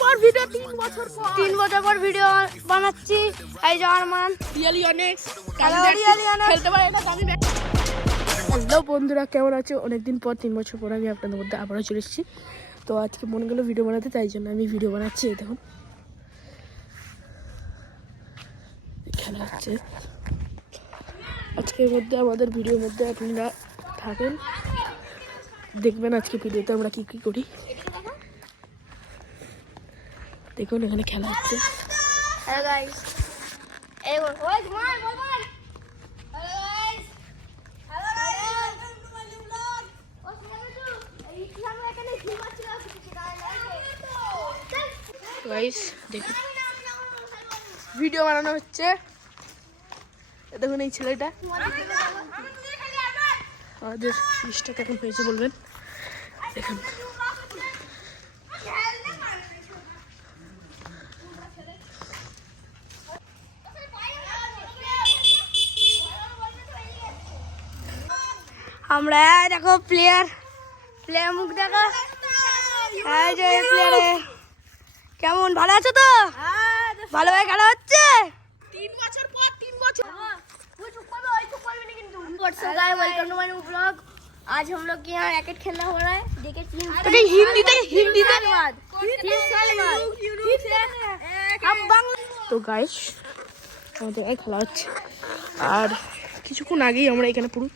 পর ভিডিও তিন বছর পর। তিন বছর পর ভিডিও বানাচ্ছি। এই যে আরমান। রিয়েলি অনেক really অনেক। খেলতে পারে না। আমি হ্যালো বন্ধুরা কেমন আছো? অনেকদিন পর তিন বছর পর আমি আপনাদের মধ্যে আবারও চলে এসেছি। তো আজকে মনে গেলো ভিডিও বানাতে তাই জন্য আমি ভিডিও বানাচ্ছি এই দেখুন। খেলা হচ্ছে আজকের মধ্যে আমাদের ভিডিওর মধ্যে আপনারা থাকেন। দেখবেন আজকে ভিডিওতে আমরা কি কি করি। এখানে খেলা হচ্ছে। দেখুন। ভিডিও বানানো হচ্ছে। দেখুন এই ছেলেটা। আমাদের ফিসটা কেমন হয়েছে বলবেন। দেখুন। আমরা দেখো প্লেয়ার প্লেয়ার মুখ দেখো এই যে প্লেয়ারে কেমন ভালো আছো তো ভালোভাবে খেলা হচ্ছে তিন বছর পর তিন বছর welcome to my new blog आज हम लोग के यहाँ रैकेट खेलना हो रहा है देखिए तीन अरे हिंदी तक हिंदी साल बाद तीन साल बाद हम बांग्ला তো গাইস আমাদের এই খেলা হচ্ছে আর কিছুক্ষণ আগেই আমরা এখানে পুরো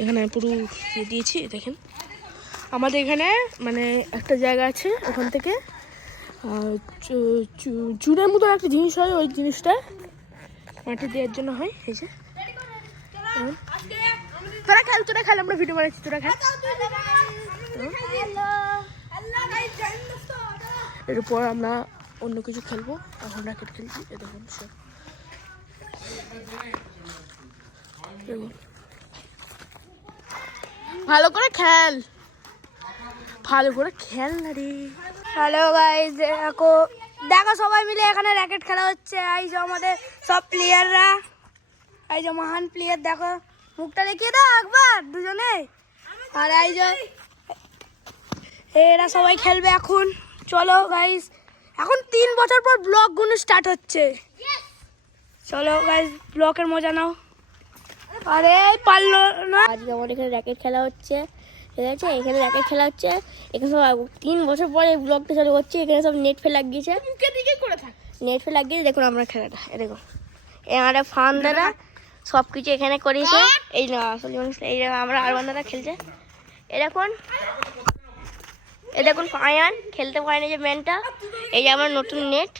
এখানে পুরো ইয়ে দিয়েছি দেখেন। আমাদের এখানে মানে একটা জায়গা আছে ওখান থেকে। চুনের মতো একটা জিনিস হয় ওই জিনিসটা মাটি দেওয়ার জন্য হয়, এই যে। তোরা খেল তোরা খেল আমরা ভিডিও বানাচ্ছি, তোরা খেল এরপর আমরা অন্য কিছু খেলব, এখন র্যাকেট খেলছি এ দেখুন, সব। দেখুন। ভালো করে খেল। ভালো করে খেল না রে। হ্যালো গাইস দেখো দেখো সবাই মিলে এখানে র্যাকেট খেলা হচ্ছে। এই যে আমাদের সব প্লেয়াররা এই যে মহান প্লেয়ার দেখো মুখটা দেখিয়ে দাও একবার দুজনে। আর এই যে এরা সবাই খেলবে এখন। চলো গাইস এখন তিন বছর পর ব্লগগুলো স্টার্ট হচ্ছে। চলো গাইস ব্লকের মজা নাও। আরে পারল না। আজকে আমাদের এখানে র্যাকেট খেলা হচ্ছে। ঠিক আছে? এখানে র্যাকেট খেলা হচ্ছে। এখানে সব তিন বছর পরে ব্লগটা চালু করছে এখানে সব নেট ফে লাগিয়েছে। মুখে দিকে করে থাক। নেট ফে লাগিয়েছে। দেখুন আমরা খেলাটা। এ দেখুন। এখানে ফান দাদা সব কিছু এখানে করেছে এই না আসলে মানুষ এই আমরা আরবান দাদা খেলছে। এ দেখুন। এ দেখুন ফায়ান। খেলতে পারেনি যে ম্যানটা এই যে আমার নতুন নেট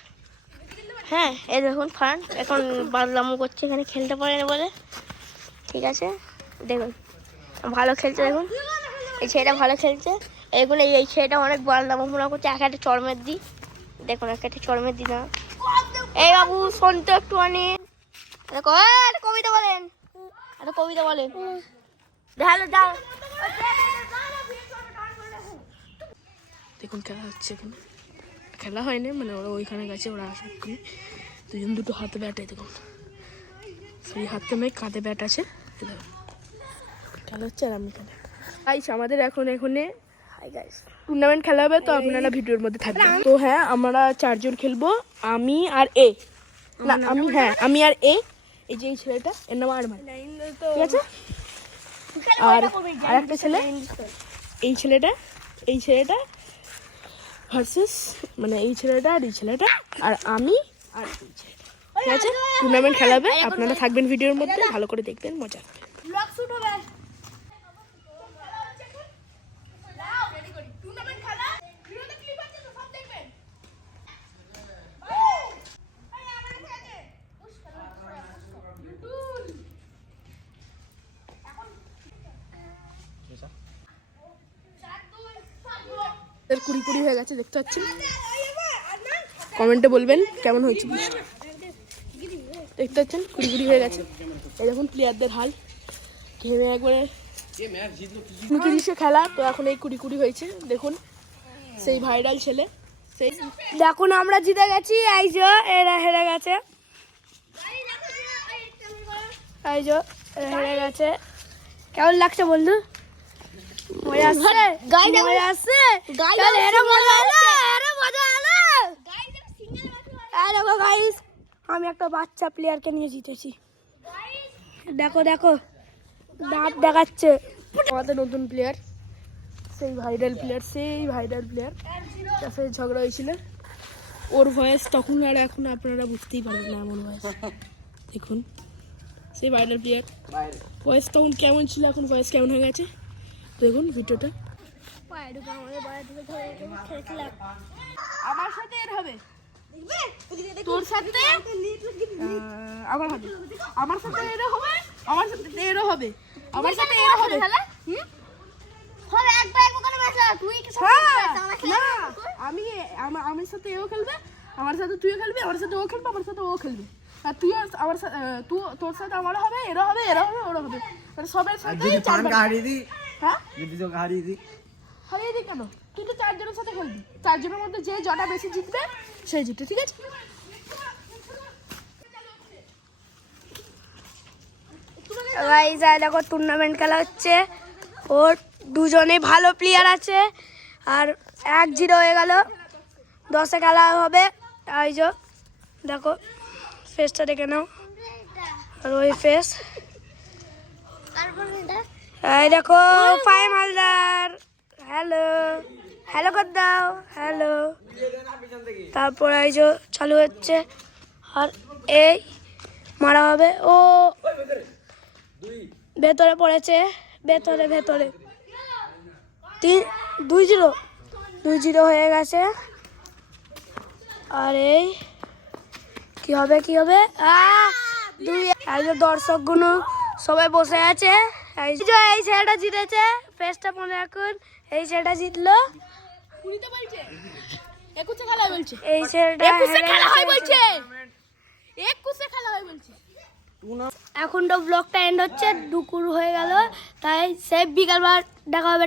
হ্যাঁ এই দেখুন ফান এখন বাদলামো করছে। এখানে খেলতে পারে না বলে। ঠিক আছে? দেখুন, ভালো খেলছে দেখুন। এই ছেলেটা ভালো খেলছে। এই দেখুন এই এই ছেলেটা অনেক বাদলামো মনে করছে এক একটা চরমের দি দেখুন এক একটা চরমের দি না। এই বাবু, শোন তো একটু অনেক কবিতা বলেন। একটা কবিতা বলেন। হ্যালো দাও দেখুন, খেলা হচ্ছে এখানে। খেলা হয়নি মানে ওরা ওইখানে গেছে, ওরা এক্ষুনি। দুজন দুটো হাতে ব্যাট দেখুন। সেই হাতে নয়, কাঁধে ব্যাট আছে। এই দেখুন খেলা হচ্ছে আর আমি এখানে। গাইস আমাদের এখন এখানে টুর্নামেন্ট খেলা হবে তো আপনারা ভিডিওর মধ্যে থাকবেন। তো হ্যাঁ আমরা চারজন খেলব আমি আর এ। না আমি হ্যাঁ আমি আর এ। এই যে এই ছেলেটা এর নাম আরমান। ঠিক আছে? আর আর একটা ছেলে? এই ছেলেটা এই ছেলেটা ভার্সেস মানে এই ছেলেটা আর এই ছেলেটা আর আমি আর এই ছেলেটা ঠিক আছে? টুর্নামেন্ট খেলাবে। আপনারা থাকবেন ভিডিওর মধ্যে ভালো করে দেখবেন মজা হবে। ব্লগ শুট হবে এর কুড়ি কুড়ি হয়ে গেছে দেখতে পাচ্ছেন? কমেন্টে বলবেন কেমন হয়েছে দেখতে পাচ্ছেন? কুড়ি কুড়ি হয়ে গেছে। এরকম প্লেয়ারদের হাল। ঘেমে একবারে। তিরিশে খেলা তো এখন এই কুড়ি কুড়ি হয়েছে। দেখুন সেই ভাইরাল ছেলে সেই দেখুন আমরা জিতে গেছি। আইজো এরা হেরে গেছে। আইজো এরা হেরে গেছে। কেমন লাগছে বন্ধু? মজা আসছে? মজা আসছে? মজা গাইস আমি একটা বাচ্চা প্লেয়ারকে নিয়ে জিতেছি। দেখো দেখো দাঁত দেখাচ্ছে। আমাদের নতুন প্লেয়ার সেই ভাইরাল প্লেয়ার সেই ভাইরাল প্লেয়ার যার সাথে ঝগড়া হয়েছিল। ওর ভয়েস তখন আর এখন আপনারা বুঝতেই পারবেন না এমন ভয়েস দেখুন সেই ভাইরাল প্লেয়ার ভয়েস তখন কেমন ছিল এখন ভয়েস কেমন হয়ে গেছে? দেখুন ভিডিওটা। আমার সাথে এর হবে। তোর সাথে? আমার হবে আমার সাথে এরও হবে আমার সাথে এরও হবে। আমার সাথে এরও হবে। হুম? হ্যাঁ, না আমি আমার আমার সাথে এও খেলবে আমার সাথে তুইও খেলবি আমার সাথে ও খেলবে আমার সাথে ও খেলবে। আর তুইও আমার সাথে তুই তোর সাথে আমারও হবে এরও হবে এরও হবে ওরও হবে। মানে সবার সাথে যদি পান চারবার। হারিয়ে দিই? হ্যাঁ? যদি তোকে হারিয়ে দিই? হারিয়ে দিই কেন? তুই তো চারজনের সাথে খেলবি। চারজনের মধ্যে যে জটা বেশি জিতবে সেই জিতবে ঠিক আছে? গাইজ আর দেখো টুর্নামেন্ট খেলা হচ্ছে। ওর দুজনে ভালো প্লেয়ার আছে। আর এক জিরো হয়ে গেল। দশে খেলা হবে। এই যে দেখো ফেসটা দেখে নাও। আর ওই ফেস এই দেখো ফাইম হালদার হ্যালো। হ্যালো কর দাও, হ্যালো। তারপর এই যে চালু হচ্ছে। আর এই মারা হবে। ও, ভেতরে পড়েছে। ভেতরে ভেতরে। তিন, দুই জিরো। দুই জিরো হয়ে গেছে। আর এই কি হবে কি হবে! দুই দর্শকগুলো সবাই বসে আছে। এই ছেলেটা জিতেছে। ফেসটা মনে রাখুন এই ছেলেটা জিতলো। উনি তো বলছে। একুশে খেলা বলছে। এই ছেলেটা একুশে খেলা হয় বলছে। একুশে খেলা হয় বলছে। এখন তো ব্লগটা এন্ড হচ্ছে দুপুর হয়ে গেল তাই সে বিকালবার দেখা হবে